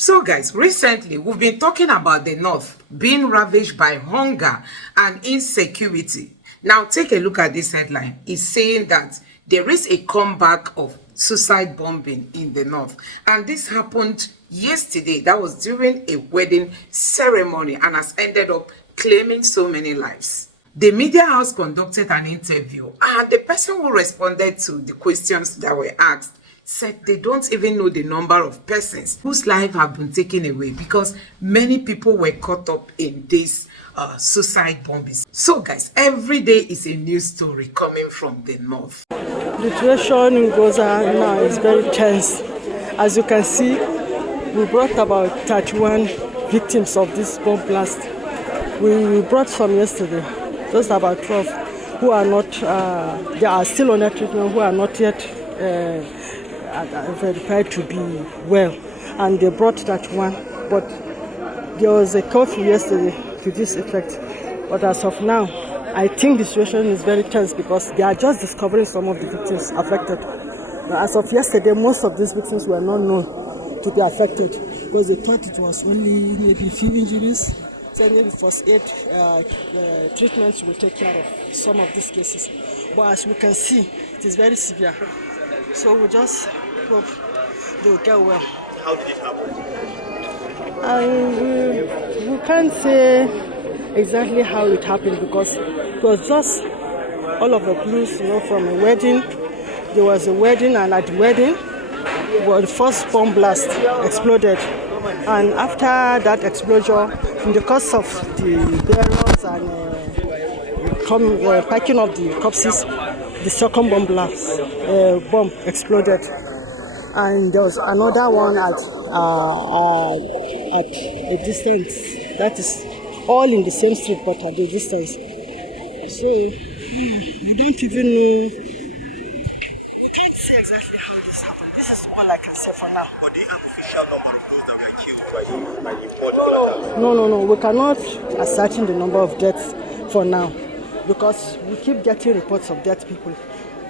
So guys, recently we've been talking about the North being ravaged by hunger and insecurity. Now take a look at this headline. It's saying that there is a comeback of suicide bombing in the North. And this happened yesterday. That was during a wedding ceremony and has ended up claiming so many lives. The media house conducted an interview and the person who responded to the questions that were asked said they don't even know the number of persons whose lives have been taken away because many people were caught up in this suicide bombings. So guys, every day is a news story coming from the North. The situation in Gwoza now is very tense. As you can see, we brought about 31 victims of this bomb blast. We brought some yesterday, just about 12 who are not, they are still under treatment, who are not yet verified to be well, and they brought that one, but there was a curfew yesterday to this effect. But as of now, I think the situation is very tense because they are just discovering some of the victims affected. As of yesterday, most of these victims were not known to be affected because they thought it was only maybe a few injuries. So maybe first aid treatments will take care of some of these cases. But as we can see, it is very severe. So we just hope they will get well. How did it happen? We can't say exactly how it happened because it was just all of the clues, from a wedding. There was a wedding, and at the wedding, the first bomb blast exploded. And after that explosion, in the course of the burials and packing of the corpses, the second bomb blast bomb exploded, and there was another one at a distance. That is all in the same street, but at a distance. So we don't even know. We can't say exactly how this happened. This is all I can say for now. But do you have official number of those that were killed by the particular? No. We cannot ascertain the number of deaths for now, because we keep getting reports of dead people.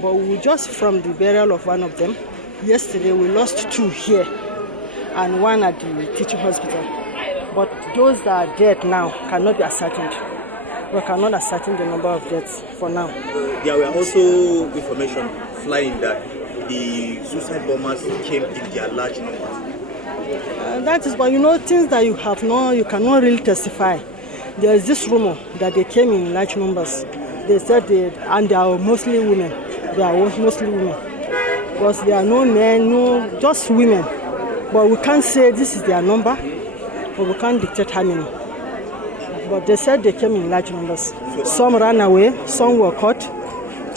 But we just from the burial of one of them, yesterday we lost 2 here and 1 at the teaching hospital. But those that are dead now cannot be ascertained. We cannot ascertain the number of deaths for now. There were also information flying that the suicide bombers came in their large numbers. That is, but things that you cannot really testify. There is this rumor that they came in large numbers. They said and they are mostly women. They are mostly women. Because there are no men, just women. But we can't say this is their number, but we can't dictate how many. But they said they came in large numbers. Some ran away, some were caught.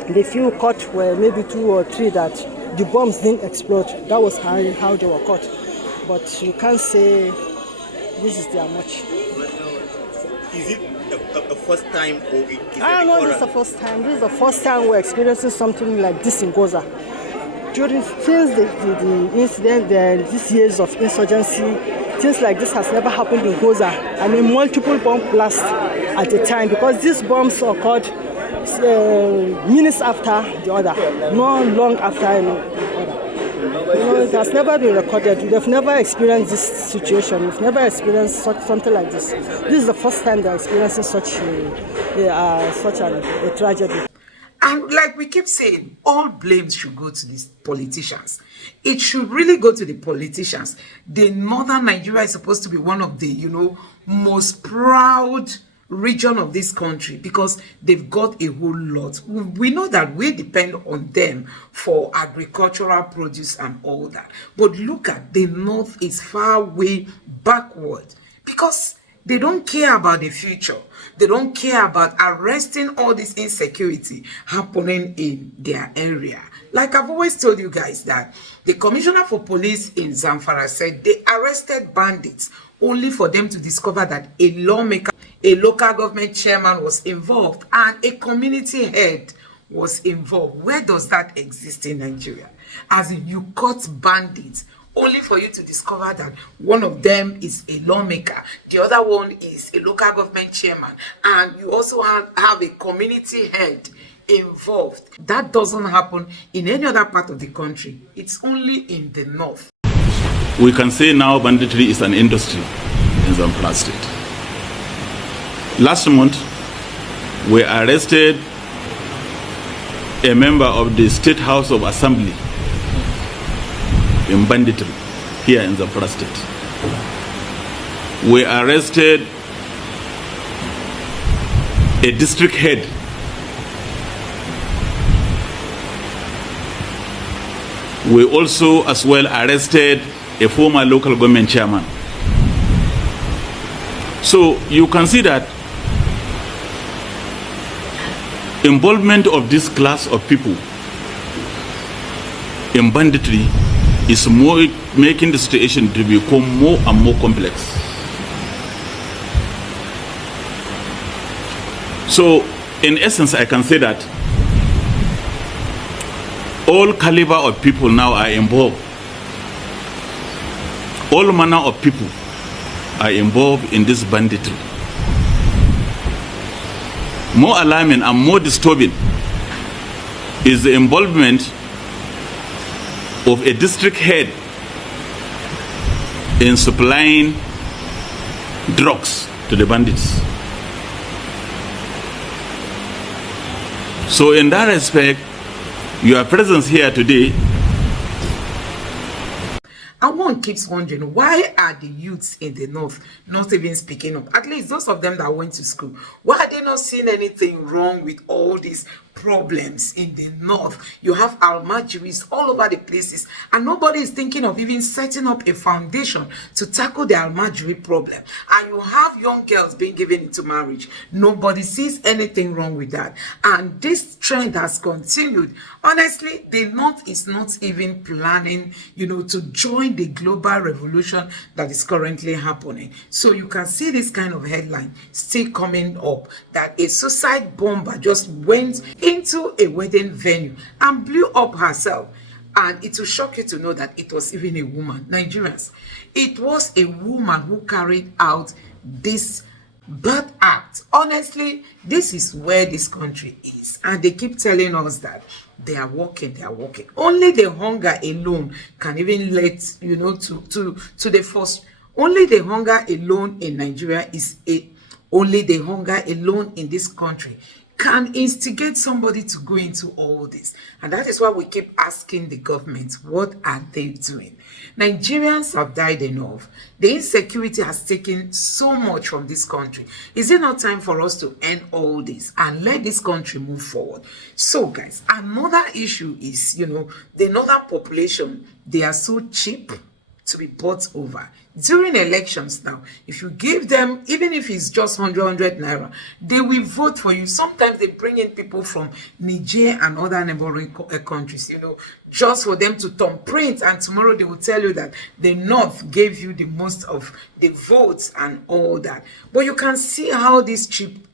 The few caught were maybe 2 or 3 that the bombs didn't explode. That was how they were caught. But you can't say this is their much. Is it the first time or is it No, this is the first time. This is the first time we're experiencing something like this in Gwoza. Since the incident, these years of insurgency, things like this has never happened in Gwoza. I mean, multiple bomb blasts at a time, because these bombs occurred minutes after the other, not long after the other. It has never been recorded. They've never experienced this situation. We've never experienced something like this. This is the first time they're experiencing such a tragedy. And like we keep saying, all blames should go to these politicians. It should really go to the politicians. The northern Nigeria is supposed to be one of the, most proud region of this country because they've got a whole lot. We know that we depend on them for agricultural produce and all that. But look at the North is far way backward because they don't care about the future. They don't care about arresting all this insecurity happening in their area. Like I've always told you guys that the commissioner for police in Zamfara said they arrested bandits only for them to discover that a lawmaker, a local government chairman was involved and a community head was involved. Where does that exist in Nigeria? As in, you caught bandits only for you to discover that one of them is a lawmaker, the other one is a local government chairman, and you also have a community head involved. That doesn't happen in any other part of the country. It's only in the North. we can say now banditry is an industry in Zamfara State. Last month, we arrested a member of the State House of Assembly in banditry here in Zamfara State. We arrested a district head. We also as well arrested a former local government chairman. So you can see that involvement of this class of people in banditry is more making the situation to become more and more complex. So in essence, I can say that all caliber of people now are involved. All manner of people are involved in this banditry. More alarming and more disturbing is the involvement of a district head in supplying drugs to the bandits. So in that respect, your presence here today, and one keeps wondering, why are the youths in the north not even speaking up? At least those of them that went to school, why are they not seeing anything wrong with all these problems in the north? You have almajiris all over the places, and nobody is thinking of even setting up a foundation to tackle the almajiri problem. And you have young girls being given into marriage. Nobody sees anything wrong with that, and this trend has continued. Honestly, the north is not even planning, to join the global revolution that is currently happening. So you can see this kind of headline still coming up, that a suicide bomber just went into a wedding venue and blew up herself. And it will shock you to know that it was even a woman. Nigerians, it was a woman who carried out this bad act. Honestly, this is where this country is, and they keep telling us that they are working. Only the hunger alone can even let to the first. Only the hunger alone in Nigeria only the hunger alone in this country can instigate somebody to go into all this. And that is why we keep asking the government, what are they doing? Nigerians have died enough. The insecurity has taken so much from this country. Is it not time for us to end all this and let this country move forward? So guys, another issue is, the northern population, they are so cheap to be bought over. During elections now, if you give them, even if it's just 100 naira, they will vote for you. Sometimes they bring in people from Niger and other neighboring countries, just for them to thumbprint, and tomorrow they will tell you that the north gave you the most of the votes and all that. But you can see how this cheap,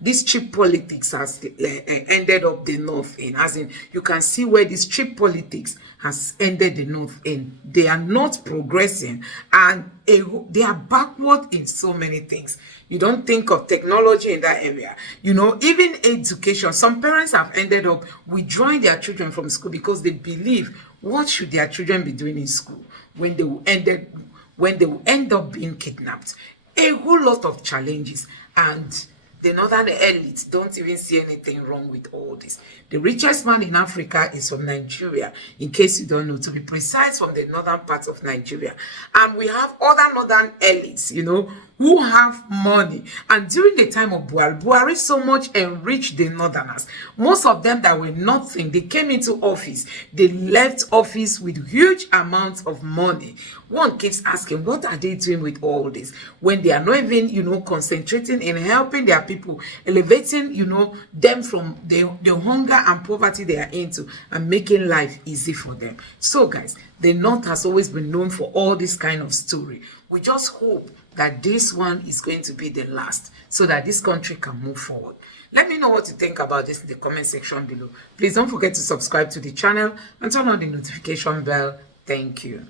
this cheap politics has ended up the north in. As in, you can see where this cheap politics has ended the north in. They are not progressing, and they are backward in so many things. You don't think of technology in that area. Even education. Some parents have ended up withdrawing their children from school because they believe, what should their children be doing in school when they will end up being kidnapped? A whole lot of challenges, and the northern elites don't even see anything wrong with all this. The richest man in Africa is from Nigeria, in case you don't know, to be precise, from the northern part of Nigeria. And we have other northern elites, who have money. And during the time of Buhari so much enriched the northerners. Most of them that were nothing, they came into office. They left office with huge amounts of money. One keeps asking, what are they doing with all this? When they are not even, concentrating in helping their people, elevating, them from the hunger and poverty they are into, and making life easy for them. So guys, the north has always been known for all this kind of story. We just hope that this one is going to be the last, so that this country can move forward. Let me know what you think about this in the comment section below. Please don't forget to subscribe to the channel and turn on the notification bell. Thank you.